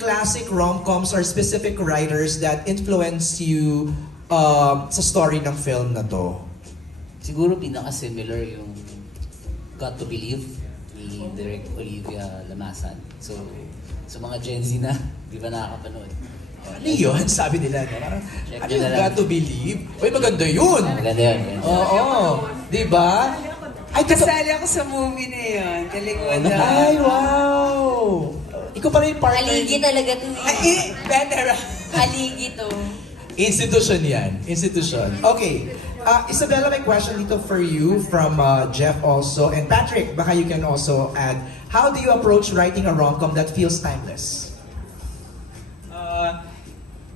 classic rom-coms or specific writers that influence you sa story ng film na to? Siguro pinaka-similar yung Got to Believe ni Direk Olivia Lamasan. So, sa mga Gen Z na, di ba nakakapanood? Ano yun? Sabi nila, parang, ano yung Got to Believe? Uy, maganda yun! Maganda yun. Oo, di ba? Ay, kasali ako sa movie na yun. Kalingwan na. Ay, wow! Ikaw pala yung partner. Haligi talaga to eh. Ay, better. Haligi to. Institution yan. Institution. Okay. Isabella, my question dito for you from Jeff also. And Patrick, baka you can also add. How do you approach writing a rom-com that feels timeless?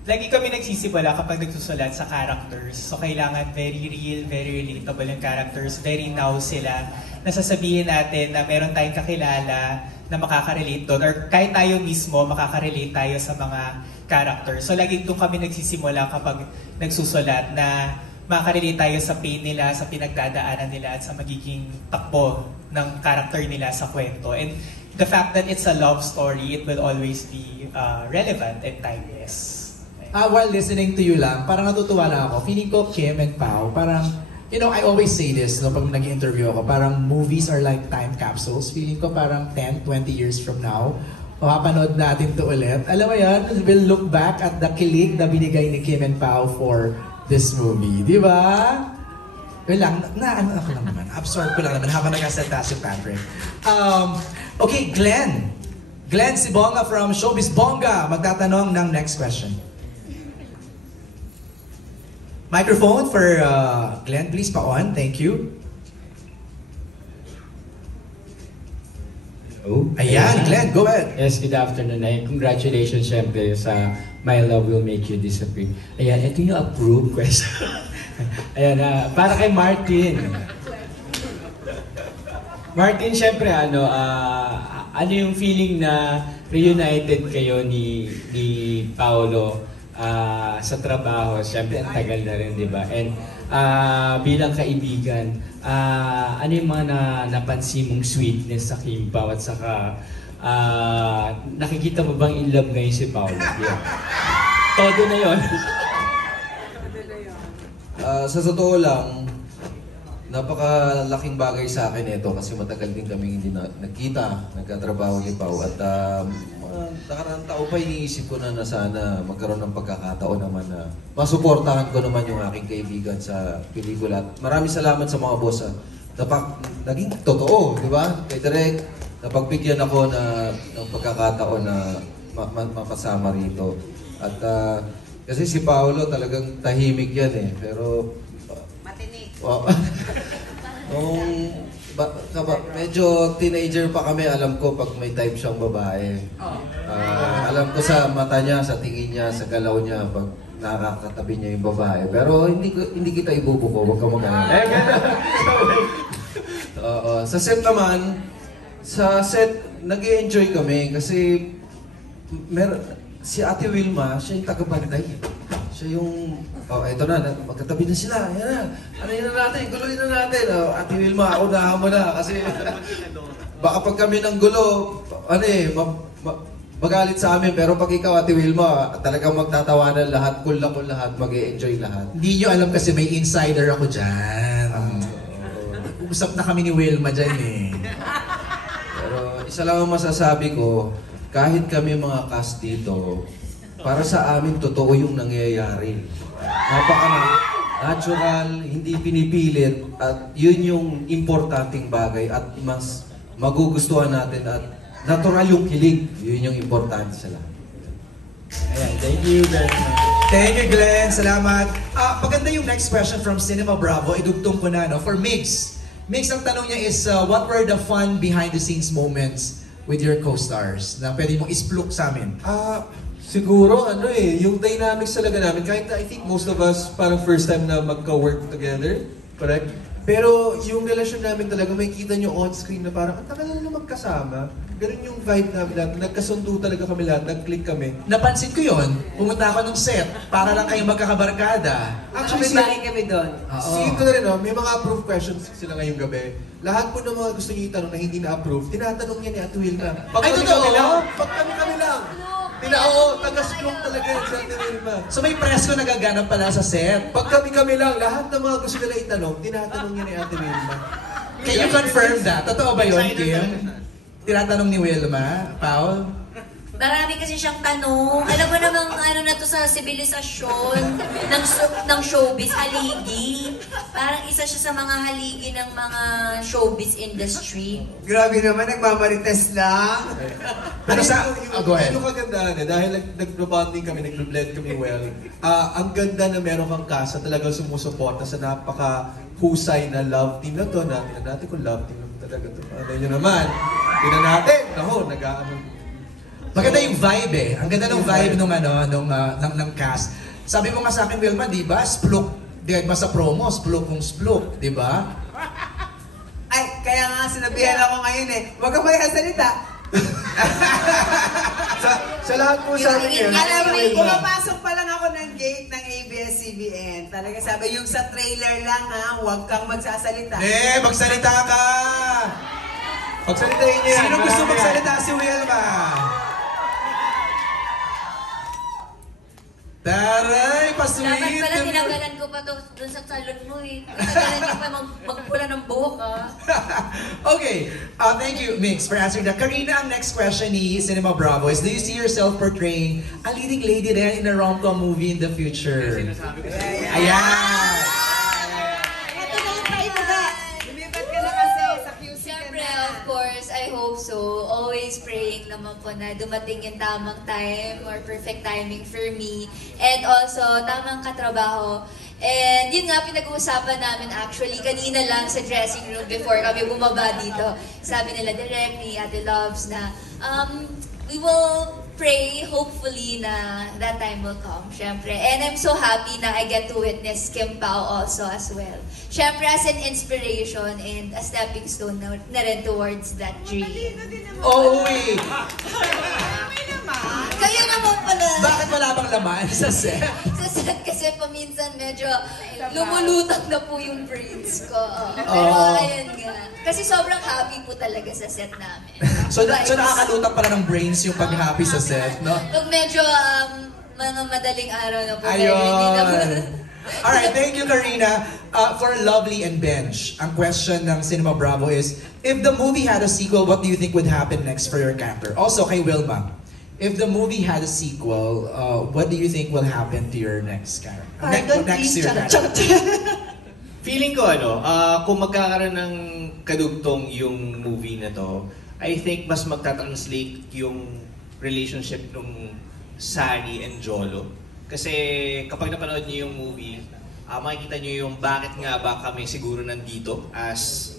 Lagi kami nagsisimula kapag nagsusulat sa characters. So kailangan very real, very relatable yung characters. Very now sila. Nasasabihin natin na meron tayong kakilala na makaka-relate doon. Or kahit tayo mismo, makaka-relate tayo sa mga characters. So lagi doon kami nagsisimula kapag nagsusulat na makaka-relate tayo sa pain nila, sa pinagdadaanan nila, at sa magiging takbo ng character nila sa kwento. And the fact that it's a love story, it will always be relevant and timeless. While listening to you lang, parang natutuwa lang ako. Feeling ko, Kim and Pao, parang, you know, I always say this, no, pag nag-interview ako, parang movies are like time capsules. Feeling ko parang 10, 20 years from now, mapapanood natin to ulit. Alam mo yan, we'll look back at the kilig na binigay ni Kim and Pao for this movie. Di ba? Well lang, ano ako lang naman, absorb ko lang naman habang nagkasalita si Patrick. Okay, Glenn. Glenn Sibonga from Showbiz Bonga, magtatanong ng next question. Microphone for Glenn, please pa-on. Thank you. Hello? Ayan, Glenn, go ahead. Yes, good afternoon. Congratulations syempre sa My Love Will Make You Disappear. Ayan, ito yung approved question. Ayan, para kay Martin. Martin, syempre, ano yung feeling na reunited kayo ni Paolo sa trabaho? Syempre, ang tagal na rin, di ba? And bilang kaibigan, ano yung mga napansin mong sweetness sa Kim Pao at saka nakikita mo bang in love ngayon si Paolo? Yeah. Todo na yun. Sa totoo lang, napakalaking bagay sa akin ito kasi matagal din kami hindi nagkita, nagkatrabaho ni Pao at nakaraang taon pa iniisip ko na sana magkaroon ng pagkakataon naman na masuportahan ko naman yung aking kaibigan sa pelikula. Maraming salamat sa mga boss naging totoo, di ba? Kay Direk, napagbigyan ako ng pagkakataon na mapasama rito. At kasi si Paolo talagang tahimik yan eh, pero Matinik. Medyo teenager pa kami, alam ko pag may type siyang babae. Alam ko sa mata niya, sa tingin niya, sa galaw niya, pag nakakatabi niya yung babae. Pero hindi kita ibubuko, huwag ka mag-alala. Sa set naman, nag-i-enjoy kami kasi si Ate Wilma, siya yung taga-bantay. Siya yung, eto na, magkatabi na sila, yan na. Ano na natin, guloy na natin. Ate Wilma, unahan mo na kasi baka pag kami ng gulo, magalit sa amin. Pero pag ikaw, Ate Wilma, talagang magtatawanan lahat, cool na cool lahat, mag-i-enjoy lahat. Hindi nyo alam kasi may insider ako dyan. Usap na kami ni Wilma dyan eh. Pero isa lang ang masasabi ko, kahit kami mga cast dito, para sa amin, totoo yung nangyayari. Napaka-natural, hindi pinipilit, at yun yung importanteng bagay at mas magugustuhan natin at natural yung kilig. Yun yung importante sa lahat. Ayan, thank you very much. Thank you, Glenn. Salamat. Maganda yung next question from Cinema Bravo. Idugtong ko na, no? For Migs. Migs, ang tanong niya is, what were the fun behind-the-scenes moments with your co-stars na pwede mong ispluk sa amin? Siguro, yung dynamics talaga namin, kahit I think most of us parang first time na magka-work together, correct? Pero yung relasyon namin talaga, may kita nyo on-screen na parang, ang tagal na magkasama. Ganun yung vibe namin lahat. Nagkasundo talaga kami lahat, nag-click kami. Napansin ko yon. Pumunta ako ng set para lang kayo magkakabarkada. Actually, bahay kami doon. Sige ko na rin, may mga approved questions sila ngayong gabi. Lahat po ng mga gusto niyo itanong na hindi na-approve, tinatanong niya ni Ate Wilma. Pag kami lang. taga-stroke talaga yan sa Ate Wilma. So may presko nagaganap pala sa set. Pag kami lang, lahat ng mga gusto nila itanong, tinatanong niya ni Ate Wilma. Can you confirm that? Totoo ba yun, Kim? Tinatanong ni Wilma, Paul? Marami kasi siyang tanong. Alam mo namang ano na to sa sibilisasyon ng showbiz, haligi. Parang isa siya sa mga haligi ng mga showbiz industry. Grabe naman, nagmamarites lang. Pero sa... go ahead. Yung kagandahan dahil nag-bonding kami, nag-blend kami well, ang ganda na meron kang kasa talagang sumusuporta sa napaka-husay na love team na to. Tingnan natin kung love team na talaga to. Ano nyo naman? Tingnan natin. Nag-aano. Maganda yung vibe eh. Ang ganda ng vibe ng cast. Sabi mo nga sa akin, Wilma, di ba? Spluk. Di ba sa promo, spluk kung spluk. Di ba? Ay, kaya nga sinabihan ako ngayon eh. Huwag kang salita. sa lahat po sa amin yan. Alam mo, pumapasok pa lang ako ng gate ng ABS-CBN. Talaga sabi, yung sa trailer lang ha, huwag kang magsasalita. Magsalita ka! Pagsalitain niya yan. Sino gusto magsalita? Si Wilma. Taray, pasweet! Dapat pala tinagalan ko pa to dun sa salon mo eh. Tinagalan niyo pa magpula ng buhok ah. Okay, thank you, Mix, for answering that. Karina, ang next question ni Cinema Bravo is, do you see yourself portraying a leading lady then in a rom-com movie in the future? Ayan! Ito na. Lumipat ka na kasi sa QC ka Siyempre, na. of course, I hope so. Always praying naman po na dumating yung tamang time or perfect timing for me. And also, tamang katrabaho. And yun nga, pinag-uusapan namin actually kanina lang sa dressing room before kami bumaba dito. Sabi nila directly, Ate Loves, na we will pray, hopefully, na that time will come, syempre. And I'm so happy na I get to witness Kim Pao also as well. Syempre, as an inspiration and a stepping stone na rin towards that dream. Oh, wait! Kayo naman pala! Bakit wala bang laman sa set? Sa set kasi paminsan medyo lumulutang na po yung brains ko. Pero ayun nga. Kasi sobrang happy po talaga sa set namin. So nakakalutang pala ng brains yung pag-happy sa set, no? Pag medyo mga madaling araw na po. Ayun! Alright, thank you, Karina. For Lovely and Bench, ang question ng Cinema Bravo is, if the movie had a sequel, what do you think would happen next for your character? Also, kay Wilma, if the movie had a sequel, what do you think will happen to your next character? Next year. Feeling ko kung magkakaroon ng kadugtong yung movie na to, I think mas magta-translate yung relationship ng Sari and Jolo. Kasi kapag napanood niyo yung movie, makikita niyo yung bakit nga ba kami siguro nandito as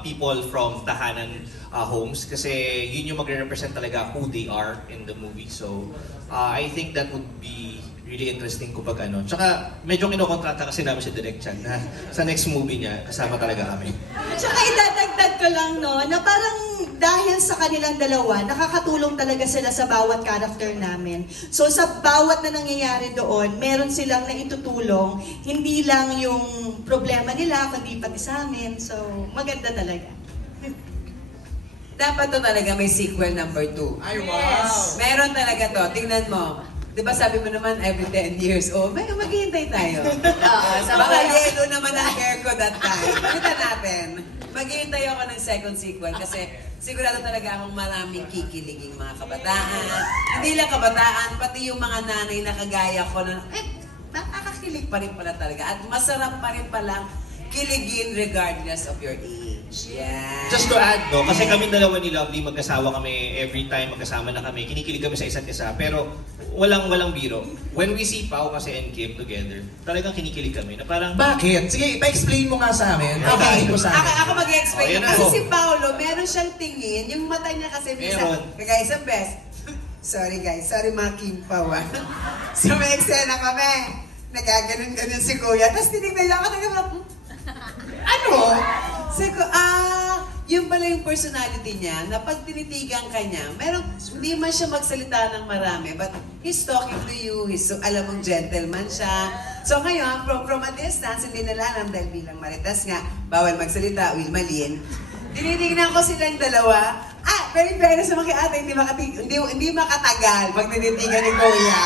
people from tahanan homes. Kasi yun yung magre-represent talaga who they are in the movie. So, I think that would be really interesting kapag Tsaka medyo kinokontrata kasi namin si Direk Chan na sa next movie niya, kasama talaga kami. Tsaka idadagdag ko lang na parang dahil sa kanilang dalawa, nakakatulong talaga sila sa bawat character namin. So sa bawat na nangyayari doon, meron silang naitutulong, hindi lang yung problema nila, kundi pati sa amin. So maganda talaga. Dapat to talaga may sequel number 2. Ay, wow! Yes. Meron talaga to. Tingnan mo. Di ba sabi mo naman every 10 years, maghihintay tayo. Baka yelo naman ang hair ko that time. Kita natin. Maghihintay ako ng second sequel kasi sigurado talaga akong maraming kikiliging mga kabataan. Hindi lang kabataan, pati yung mga nanay na kagaya ko na, nakakakilig pa rin pala talaga. At masarap pa rin palang kiligin regardless of your age. Yeah. Just to add, kasi kami dalawa ni Lovely, magkasawa kami every time magkasama na kami, kinikilig kami sa isa't isa, pero walang biro. When we see Pao kasi and Kim together, talagang kinikilig kami na parang... Bakit? Sige, pa-explain mo nga sa amin. Okay, Mo sa amin. ako mag-explain. Oh, Kasi ako. si Paolo, meron siyang tingin, yung mata niya kasi minsan, kagaya sa best. Sorry guys, sorry mga Kim Pao. So may eksena kami. Nagaganon-ganon si Kuya. Tapos tinignan niya ako, ano? Yun pala yung personality niya, na pag tinitigan ka niya, hindi man siya magsalita ng marami, but he's talking to you, alam mong gentleman siya. So ngayon, from a distance, hindi nila alam dahil bilang maritas nga, bawal magsalita, Wilma Lynn. Tinitignan ko silang dalawa, Pero in fairness naman kay ate, hindi makatagal pag ninitigan ni Kuya.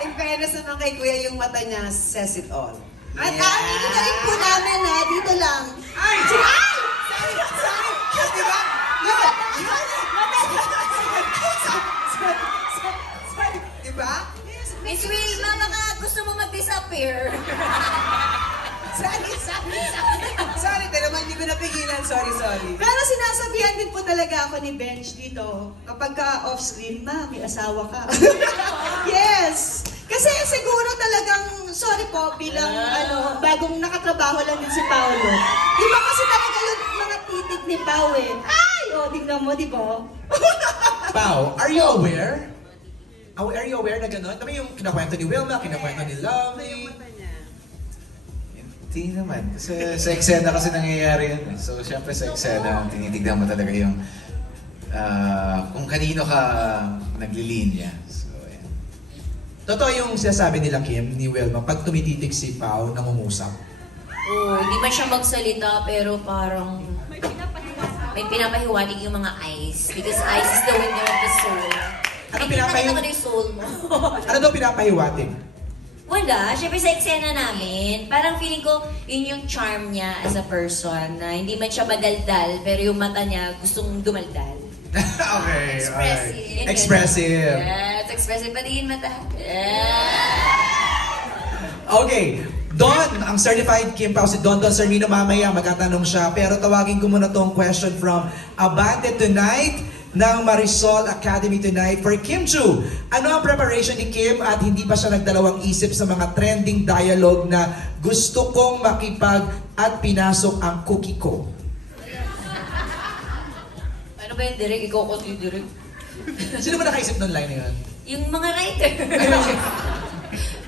In fairness naman kay Kuya, yung mata niya says it all. At rin po namin ha, dito lang. Ay! Sorry! Diba? Diba? Miss Wilma, baka gusto mo mag-disappear. Sorry, pero naman hindi ko napigilan. Sorry. Pero sinasabihan din po talaga ako ni Bench dito, kapag ka off-screen, ma, may asawa ka. Yes! Kasi siguro talagang, sorry po, bilang bagong nakatrabaho lang din si Paolo. Di ba kasi talaga yung mga titig ni Pao eh. Ay! O, tingnan mo, di ba? Pao, are you aware? Are you aware na gano'n? Kami yung kinakwento ni Wilma, kinakwento ni Lovely. Hindi naman. Kasi sa eksena kasi nangyayari yun. So, syempre sa eksena, tinitignan mo talaga yung kung kanino ka naglilinya. So, yan. Totoo yung sinasabi nila Kim, ni Wilma, pag tumititig si Pao, nangungusap. Oo, hindi man siya magsalita, pero parang may pinapahiwatig yung mga eyes. Because eyes is the winner of the soul. Ano Nakita ko na yung soul mo. Ano daw pinapahiwatig? Wala. Siyempre sa eksena namin, parang feeling ko yun yung charm niya as a person. Na hindi man siya madaldal, pero yung mata niya gustong dumaldal. Okay, Expressive. alright. Expressive. Yes, expressive. Patingin mata. Okay. Don, ang certified Kim Pao, si Don Sarmino mamaya magtatanong siya. Pero tawagin ko muna tong question from Abante Tonight ng Marisol Academy tonight for Kim Chu. Ano ang preparation ni Kim at hindi ba siya nagdalawang isip sa mga trending dialogue na gusto kong makipag at pinasok ang cookie ko? Ano ba yung direct? Ikaw ko yung direct. Sino ba nakaisip ng line na yun? Yung mga writer.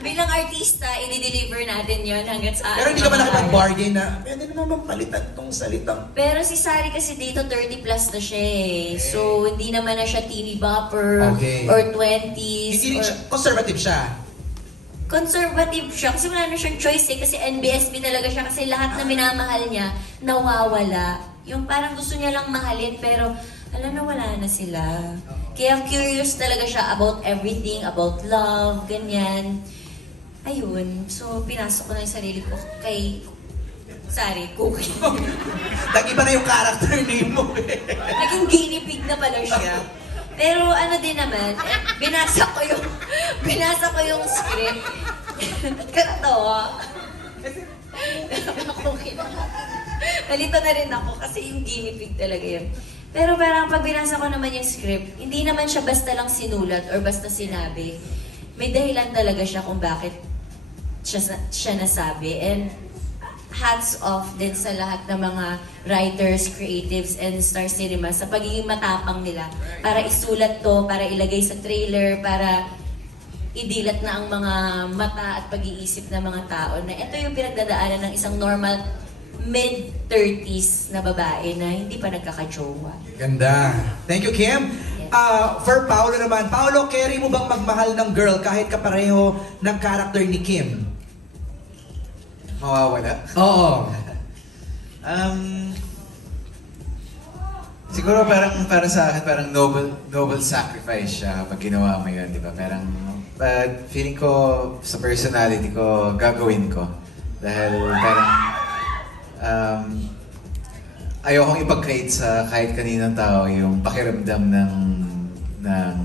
Bilang artista, i-deliver natin yon hanggang sa... Pero hindi ka ba nakipag-bargain na pwede naman mapalitan tong salitang? Pero si Sari kasi dito 30 plus na siya eh. So, hindi naman na siya teeny bopper or 20s. Hindi siya, conservative siya. Conservative siya kasi wala na siyang choice eh. Kasi NBSP talaga siya kasi lahat na minamahal niya, nawawala. Yung parang gusto niya lang mahalin pero alam na wala na sila. Kaya curious talaga siya about everything, about love, ganyan. Ayun, so pinasok ko na yung sarili ko kay Sari, Cookie. Nag-iba na yung character name mo eh. Naging guinea pig na pala siya. Pero ano din naman, binasa ko yung script. Katawa. Nalito na rin ako kasi yung guinea pig talaga yun. Pero parang pag binasa ko naman yung script, hindi naman siya basta lang sinulat or basta sinabi. May dahilan talaga siya kung bakit siya nasabi. And hats off din sa lahat ng mga writers, creatives, and Star Cinema sa pagiging matapang nila para isulat to, para ilagay sa trailer, para idilat na ang mga mata at pag-iisip ng mga tao na ito yung pinagdadaanan ng isang normal mid-30s na babae na hindi pa nagkakajowa. Ganda. Thank you, Kim. For Paolo naman, Paolo, carry mo bang magmahal ng girl kahit kapareho ng character ni Kim? Mawawala? Oo. Siguro para sa akin, parang noble sacrifice siya pag ginawa mo yun, di ba? Parang, feeling ko sa personality ko, gagawin ko. Dahil parang, ayokong ipag-create sa kahit kaninong tao yung pakiramdam ng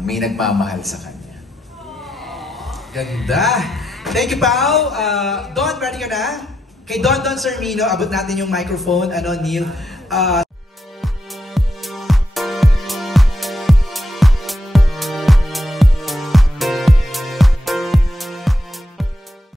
may nagmamahal sa kanya. Ganda. Thank you, Pao. Don, ready ka na? Kay Don Sarmino, abot natin yung microphone. Neil?